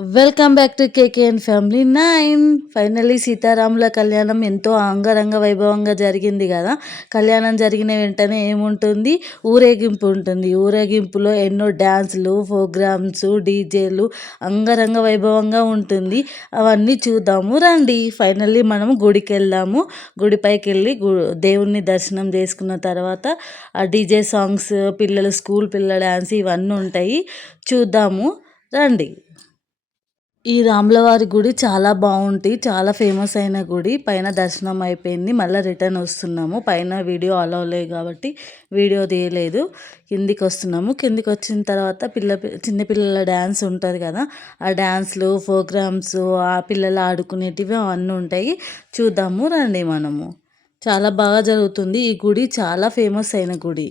Welcome back to KK and family 9. Finally సీతారాముల కళ్యాణం ఎంతో అంగరంగ వైభవంగా జరిగింది కదా. కళ్యాణం జరిగిన వెంటనే ఏముంటుంది, ఊరేగింపు ఉంటుంది. ఊరేగింపులో ఎన్నో డ్యాన్సులు, ప్రోగ్రామ్స్, డీజేలు అంగరంగ వైభవంగా ఉంటుంది. అవన్నీ చూద్దాము రండి. ఫైనల్లీ మనము గుడికి వెళ్దాము. గుడిపైకి వెళ్ళి దేవుణ్ణి దర్శనం చేసుకున్న తర్వాత ఆ డీజే సాంగ్స్, పిల్లలు స్కూల్ పిల్లల డ్యాన్స్ ఇవన్నీ ఉంటాయి, చూద్దాము రండి. ఈ రాములవారి గుడి చాలా బాగుంటుంది, చాలా ఫేమస్ అయిన గుడి. పైన దర్శనం అయిపోయింది, మళ్ళీ రిటర్న్ వస్తున్నాము. పైన వీడియో అలౌ లేదు కాబట్టి వీడియో తీయలేదు. కిందికి వస్తున్నాము. కిందికి వచ్చిన తర్వాత చిన్నపిల్లల డ్యాన్స్ ఉంటుంది కదా, ఆ డ్యాన్స్లు, ప్రోగ్రామ్స్, ఆ పిల్లలు ఆడుకునేటివి అవన్నీ ఉంటాయి, చూద్దాము రండి. మనము చాలా బాగా జరుగుతుంది. ఈ గుడి చాలా ఫేమస్ అయిన గుడి.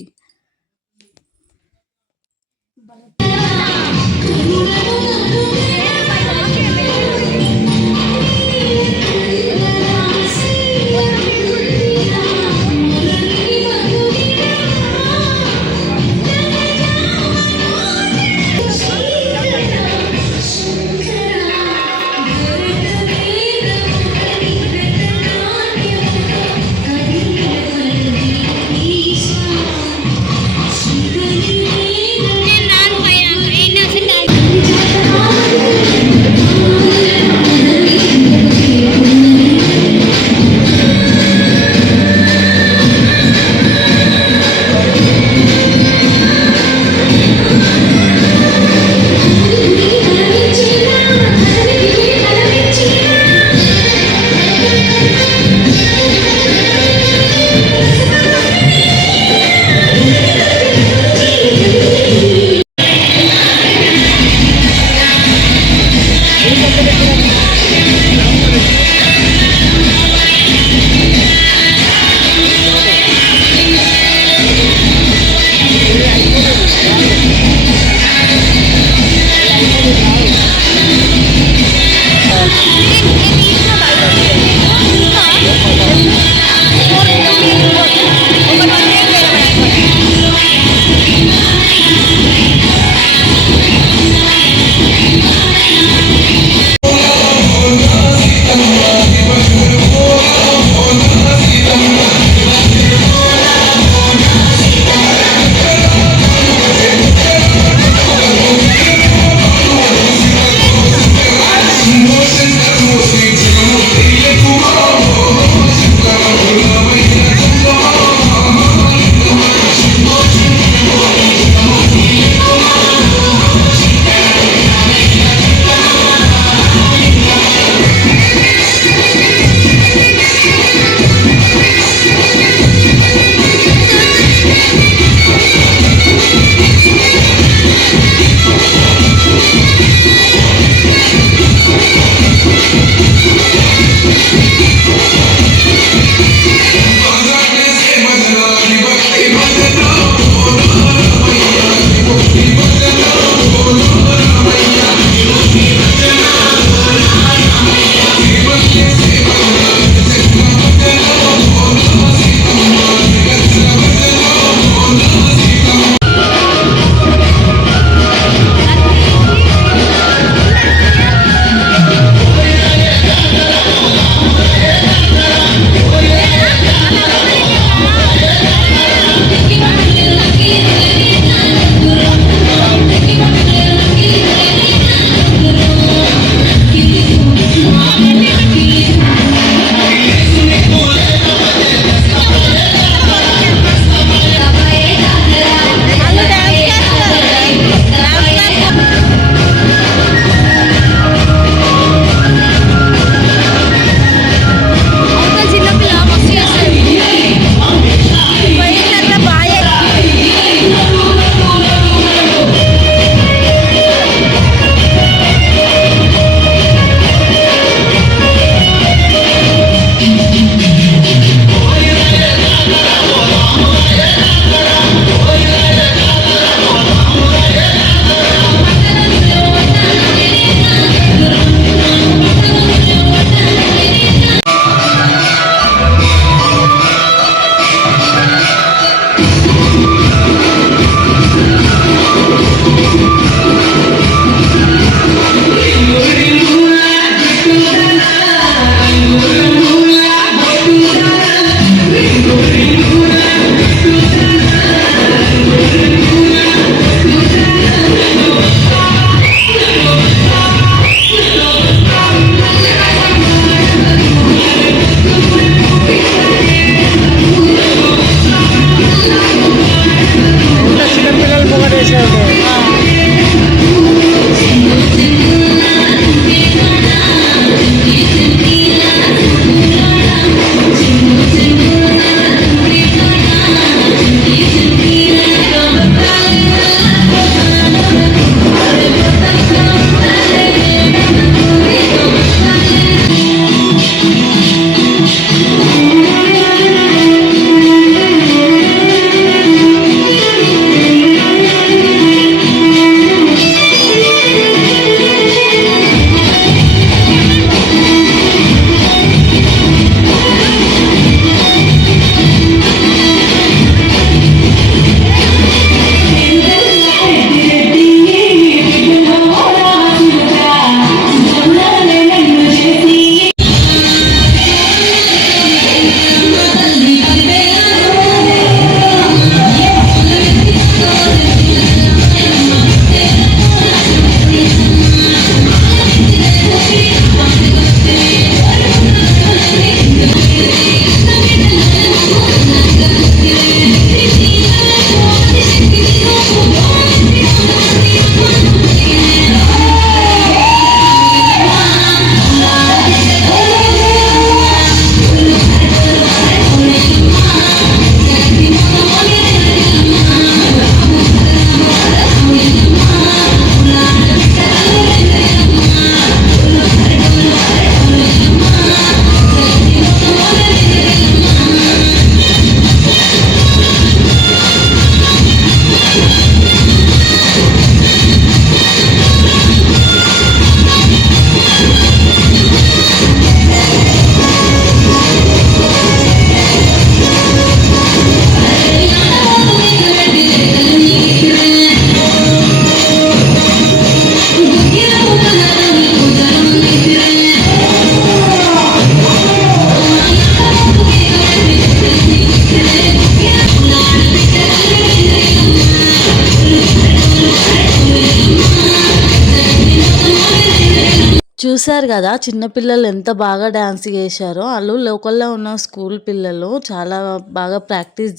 చూసారు గదా! చిన్న పిల్లలు ఎంత బాగా డాన్స్ చేశారో. ఆళ్ళు లోకల్‌లో ఉన్న స్కూల్ పిల్లలు చాలా బాగా ప్రాక్టీస్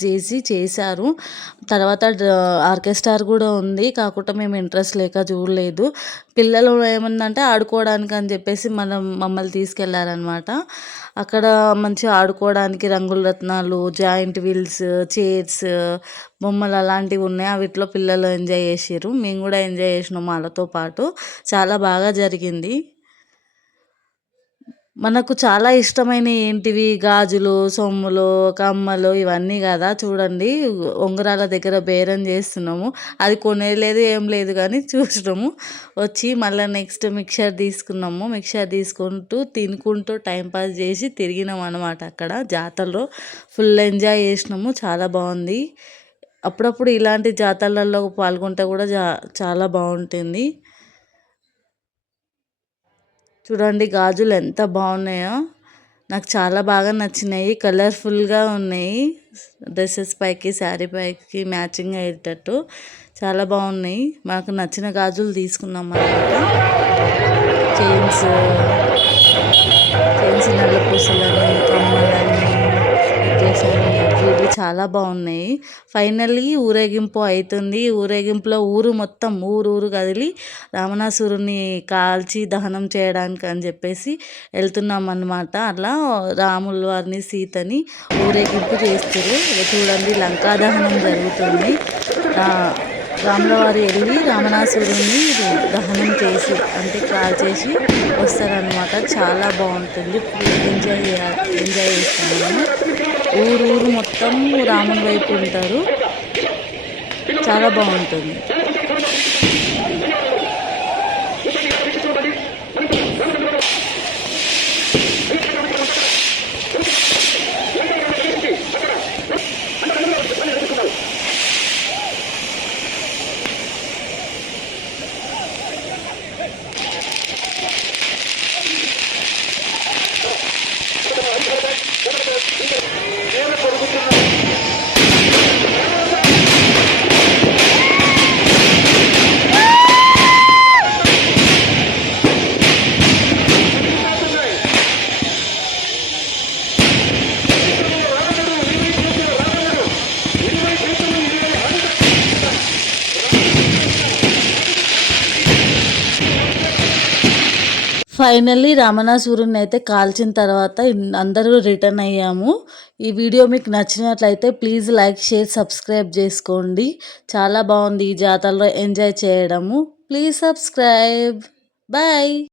చేశారు. తర్వాత ఆర్కెస్ట్రా గూడా ఉంది. కాకుంటే మేము ఇంట్రెస్ట్ లేక చూడలేదు. పిల్లలు ఏముందంటే ఆడుకోవడానికి అని చెప్పేసి మమ్మల్ని తీసుకెళ్లారనమాట. అక్కడ మంచిగా ఆడుకోవడానికి రంగుల రత్నాలు, జాయింట్ వీల్స్, చైర్స్, బొమ్మలు అలాంటివి ఉన్నాయి. అవిట్లో పిల్లలు ఎంజాయ్ చేసిర్రు. మేము గూడా ఎంజాయ్ చేసినాం వాళ్ళతో పాటు. చాలా బాగా జరిగింది. మనకు చాలా ఇష్టమైనయి ఏంటివి? గాజులు, సొమ్ములు, కమ్మలు ఇవన్నీ గదా! చూడండి ఉంగరాల దగ్గర బేరం జేస్తున్నాము. అది కొనేలేదు ఏం లేదు గానీ చూసినాము. వచ్చి మళ్ళా నెక్స్ట్ మిక్చర్ తీసుకున్నాము. మిక్చర్ తీసుకుంటూ, తినుకుంటూ టైం పాస్ జేసి తిరిగినామనమాట అక్కడ జాతరలో. ఫుల్ ఎంజాయ్ జేసినాము. చాలా బావుంది. అప్పుడప్పుడు ఇలాంటి జాతరలలో పాల్గొంటే గూడా చాలా బావుంటుంది. చూడండి గాజులు ఎంత బాగున్నాయో. నాకు చాలా బాగా నచ్చినాయి. కలర్ఫుల్‌గా ఉన్నాయి. డ్రెసెస్ పైకి, శారీ పైకి మ్యాచింగ్ అయ్యేటట్టు చాలా బాగున్నాయి. మాకు నచ్చిన గాజులు తీసుకున్నాం అన్నమాట. చైన్స్, నల్ల పూసలని, కమ్మలని, నెక్లెస్ అని అవి ఇవి చాలా బాగున్నాయి. ఫైనల్లీ ఊరేగింపు అవుతుంది. ఊరేగింపులో ఊరు మొత్తం ఊరు కదిలి రావణాసురుడిని కాల్చి దహనం చేయడానికి అని చెప్పేసి వెళ్తున్నాం అన్నమాట. అట్లా రాముల వారిని, సీతని ఊరేగింపు చేస్తారు. చూడండి లంకా దహనం జరుగుతుంది. రాముల వారు వెళ్ళి రావణాసురుడిని దహనం చేసి అంటే కాల్చేసి వస్తారనమాట. చాలా బాగుంటుంది. ఎంజాయ్ చేస్తాము మేము. ఊరు మొత్తం రాముని వైపు ఉంటారు. చాలా బాగుంటుంది. ఫైనల్లీ రామణాసురుడిని అయితే కాల్చిన తర్వాత అందరూ రిటర్న్ అయ్యాము. ఈ వీడియో మీకు నచ్చినట్లయితే ప్లీజ్ లైక్, షేర్, సబ్స్క్రైబ్ చేసుకోండి. చాలా బాగుంది ఈ జాతరలో ఎంజాయ్ చేయడము. Please subscribe. బాయ్.